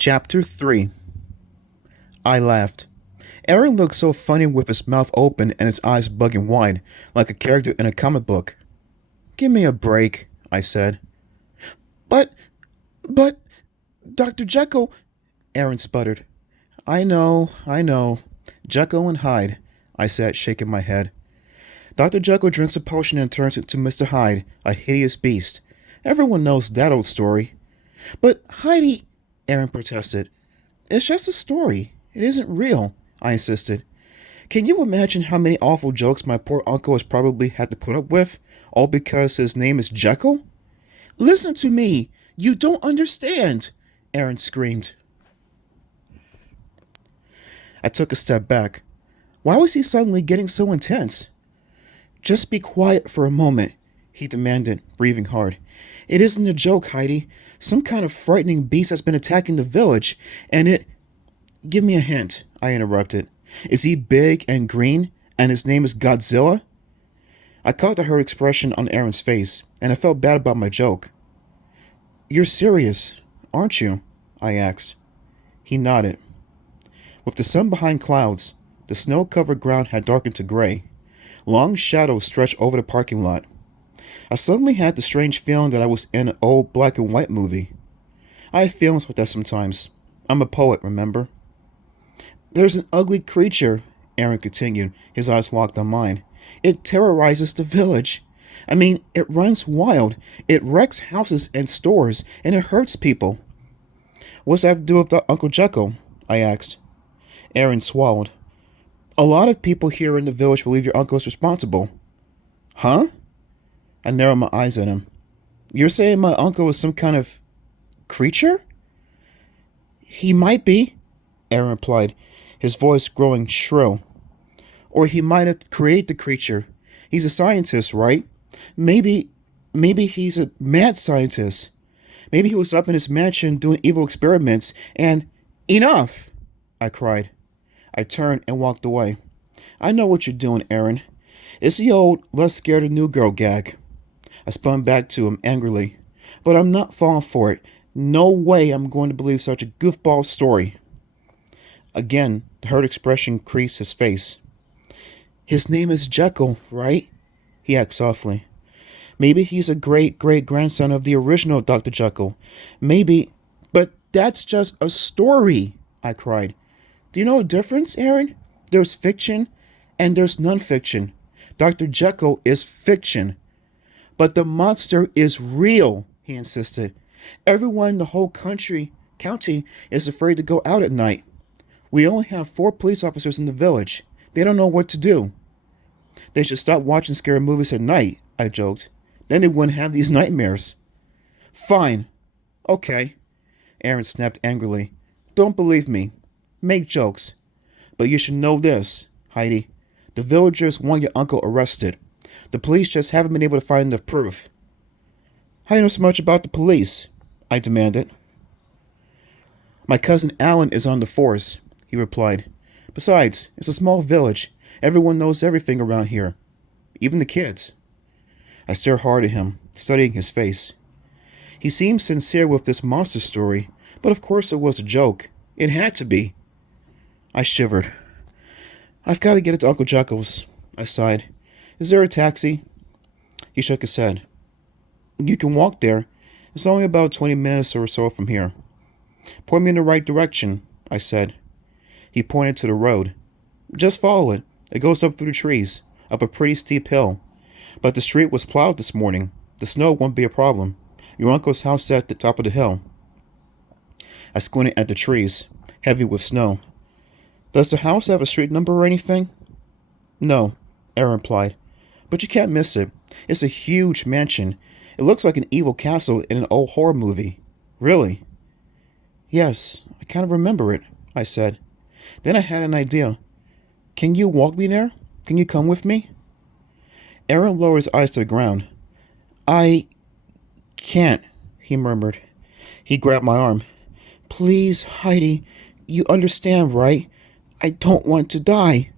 Chapter 3. I laughed. Aaron looked so funny with his mouth open and his eyes bugging wide, like a character in a comic book. "Give me a break," I said. But, but, Dr. Jekyll, Aaron sputtered. I know. Jekyll and Hyde, I said, shaking my head. Dr. Jekyll drinks a potion and turns into Mr. Hyde, a hideous beast. Everyone knows that old story. But Heidi, Aaron protested. It's just a story. It isn't real, I insisted. Can you imagine how many awful jokes my poor uncle has probably had to put up with, all because his name is Jekyll? Listen to me. You don't understand, Aaron screamed. I took a step back. Why was he suddenly getting so intense? Just be quiet for a moment, he demanded, breathing hard. It isn't a joke, Heidi. Some kind of frightening beast has been attacking the village, and it... Give me a hint, I interrupted. Is he big and green, and his name is Godzilla? I caught the hurt expression on Aaron's face, and I felt bad about my joke. You're serious, aren't you? I asked. He nodded. With the sun behind clouds, the snow-covered ground had darkened to gray. Long shadows stretched over the parking lot. I suddenly had the strange feeling that I was in an old black and white movie. I have feelings like that sometimes. I'm a poet, remember? There's an ugly creature, Aaron continued, his eyes locked on mine. It terrorizes the village. I mean, it runs wild. It wrecks houses and stores, and it hurts people. What's that have to do with Uncle Jekyll? I asked. Aaron swallowed. A lot of people here in the village believe your uncle is responsible. Huh? I narrowed my eyes at him. You're saying my uncle is some kind of creature? He might be, Aaron replied, his voice growing shrill. Or he might have created the creature. He's a scientist, right? Maybe he's a mad scientist. Maybe he was up in his mansion doing evil experiments and... Enough! I cried. I turned and walked away. I know what you're doing, Aaron. It's the old, let's scare the new girl gag. I spun back to him angrily. But I'm not falling for it. No way I'm going to believe such a goofball story. Again, the hurt expression creased his face. His name is Jekyll, right? He asked softly. Maybe he's a great-great-grandson of the original Dr. Jekyll. Maybe... But that's just a story, I cried. Do you know the difference, Aaron? There's fiction and there's non-fiction. Dr. Jekyll is fiction. But the monster is real, he insisted. Everyone in the whole county is afraid to go out at night. We only have 4 police officers in the village. They don't know what to do. They should stop watching scary movies at night, I joked. Then they wouldn't have these nightmares. Fine. Okay, Aaron snapped angrily. Don't believe me. Make jokes. But you should know this, Heidi. The villagers want your uncle arrested. The police just haven't been able to find enough proof. How do you know so much about the police? I demanded. My cousin Alan is on the force, he replied. Besides, it's a small village. Everyone knows everything around here. Even the kids. I stared hard at him, studying his face. He seemed sincere with this monster story, but of course it was a joke. It had to be. I shivered. I've got to get it to Uncle Jekyll's, I sighed. Is there a taxi? He shook his head. You can walk there. It's only about 20 minutes or so from here. Point me in the right direction, I said. He pointed to the road. Just follow it. It goes up through the trees, up a pretty steep hill. But the street was plowed this morning. The snow won't be a problem. Your uncle's house is at the top of the hill. I squinted at the trees, heavy with snow. Does the house have a street number or anything? No, Aaron replied. But you can't miss it. It's a huge mansion. It looks like an evil castle in an old horror movie. Really? Yes, I kind of remember it, I said. Then I had an idea. Can you walk me there? Can you come with me? Aaron lowered his eyes to the ground. I can't, he murmured. He grabbed my arm. Please, Heidi, you understand, right? I don't want to die.